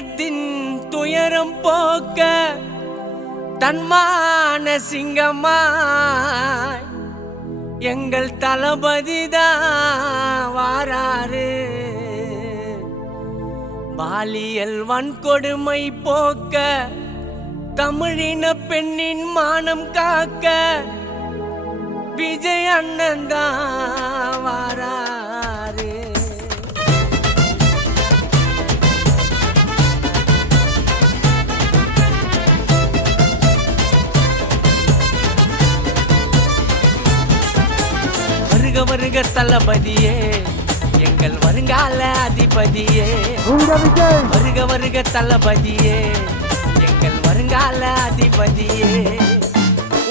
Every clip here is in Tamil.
இனத்தின் துயரம் போக்க தன்மான சிங்கமாய் எங்கள் தளபதிதான் வாராரு. பாலியல் வன்கொடுமை போக்க தமிழின பெண்ணின் மானம் காக்க விஜய் அண்ணன் தான் வாராரு. வருக வருக தளபதியே எங்கள் வருங்கால அதிபதியே. வருக வருக தளபதியே எங்கள் வருங்கால அதிபதியே.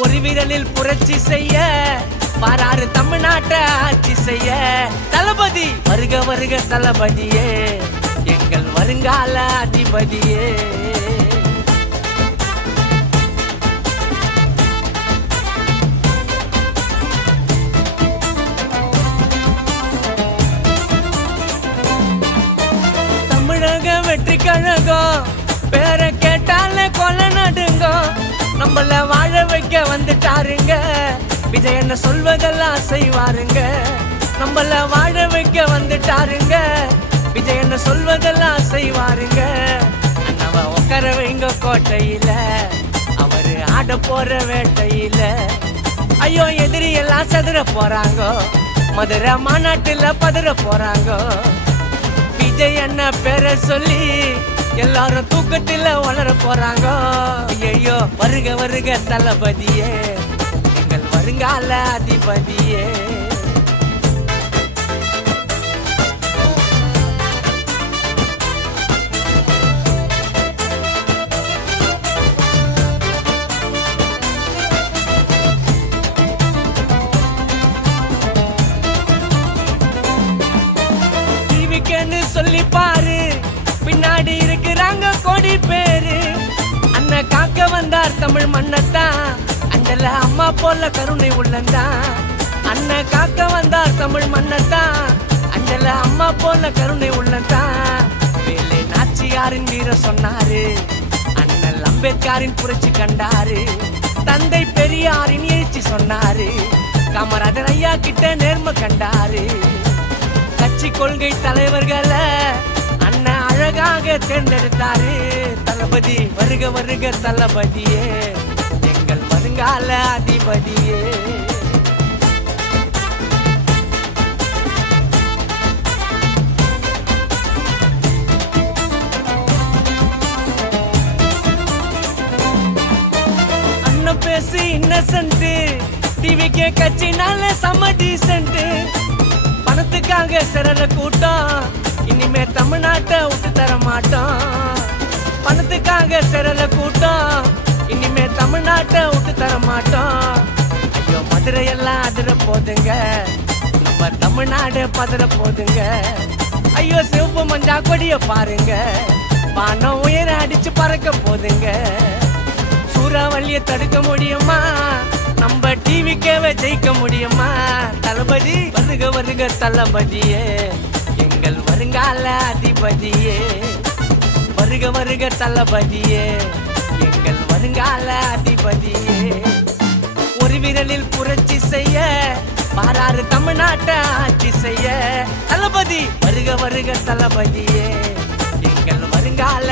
ஒரு விரலில் புரட்சி செய்ய பாராறு தமிழ்நாட்டை ஆட்சி செய்ய தளபதி. வருக வருக தளபதியே எங்கள் வருங்கால அதிபதியே. வெற்றி கழகம் பேரை கேட்டால கொலை நடுங்க. நம்மள வாழ வைக்க வந்துட்டாருங்க விஜய் என்ன சொல்வதெல்லாம் செய்வாருங்க. நம்மள வாழ வைக்க வந்துட்டாருங்க விஜய் என்ன சொல்வதெல்லாம் செய்வாருங்க. அண்ணாவ உட்கார வைங்க கோட்டையில அவரு ஆட போற வேட்டையில. ஐயோ எதிரி எல்லாம் செதற போறாங்க மதுரை மாநாட்டுல பதற போறாங்க. விஜய் என்ன பேரை சொல்லி எல்லாரும் தூக்கத்துல வளர போறாங்க. ஐயோ வருக வருக தளபதியே எங்கள் வருங்கால அதிபதியே. சொல்லி பாரு பின்னாடி இருக்கிறாங்க கோடி பேரு. அண்ணன் காக்க வந்தார் தமிழ் மண்ணத்தான் அஞ்சல அம்மா போல கருணை உள்ளந்தான். அண்ணன் காக்க வந்தார் தமிழ் மண்ணத்தான் அஞ்சல அம்மா போல கருணை உள்ளந்தான். வேலை நாச்சியாரின் வீர சொன்னாரு அண்ணல் அம்பேத்கரின் புரட்சி கண்டாரு. தந்தை பெரியாரின் எழுச்சி சொன்னாரு காமராஜர் ஐயா கிட்ட நேர்மை கண்டாரு. கட்சி கொள்கை தலைவர்களை அண்ணன் அழகாக தேர்ந்தெடுத்தாரு. தளபதி வருக வருக தளபதியே எங்கள் வருங்கால அதிபதியே. அண்ணன் பேசி இன்னசென்ட் டிவிக்கே கட்சினால செம்ம டீசென்ட். பணத்துக்காக சிறர கூட்டம் இனிமே தமிழ்நாட்டை விட்டு தர மாட்டோம். பணத்துக்காக சிறர கூட்டம் இனிமே தமிழ்நாட்டை விட்டு தர மாட்டோம். ஐயோ மதுரையெல்லாம் அதிர போதுங்க நம்ம தமிழ்நாடு பதற போதுங்க. ஐயோ சிவப்பு மஞ்சா கொடிய பாருங்க வானம் உயர அடிச்சு பறக்க போதுங்க. சூறாவளிய தடுக்க முடியுமா நம்ம டிவிக்கேவே ஜெயிக்க முடியுமா. தளபதி வருக வருக தளபதியே எங்கள் வருங்கால அதிபதியே. வருக வருக தளபதியே எங்கள் வருங்கால அதிபதியே. ஒரு விரலில் புரட்சி செய்ய பாராறு தமிழ்நாட்டை ஆட்சி செய்ய தளபதி. வருக வருக தளபதியே எங்கள் வருங்கால